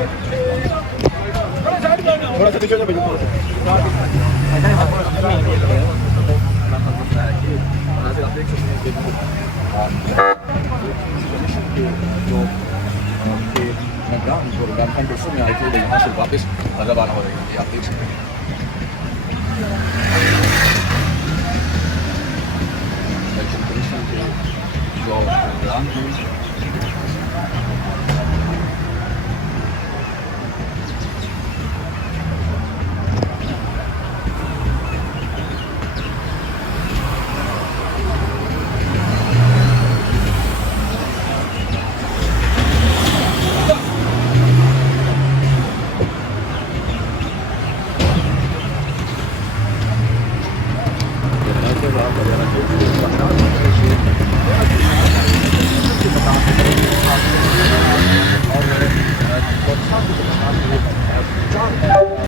थोड़ा सा पीछे हो जाओ कि menggangkan khususnya itu dengan hasil habis pada barang orang yang aktif. Section terus di jauh berangkat. और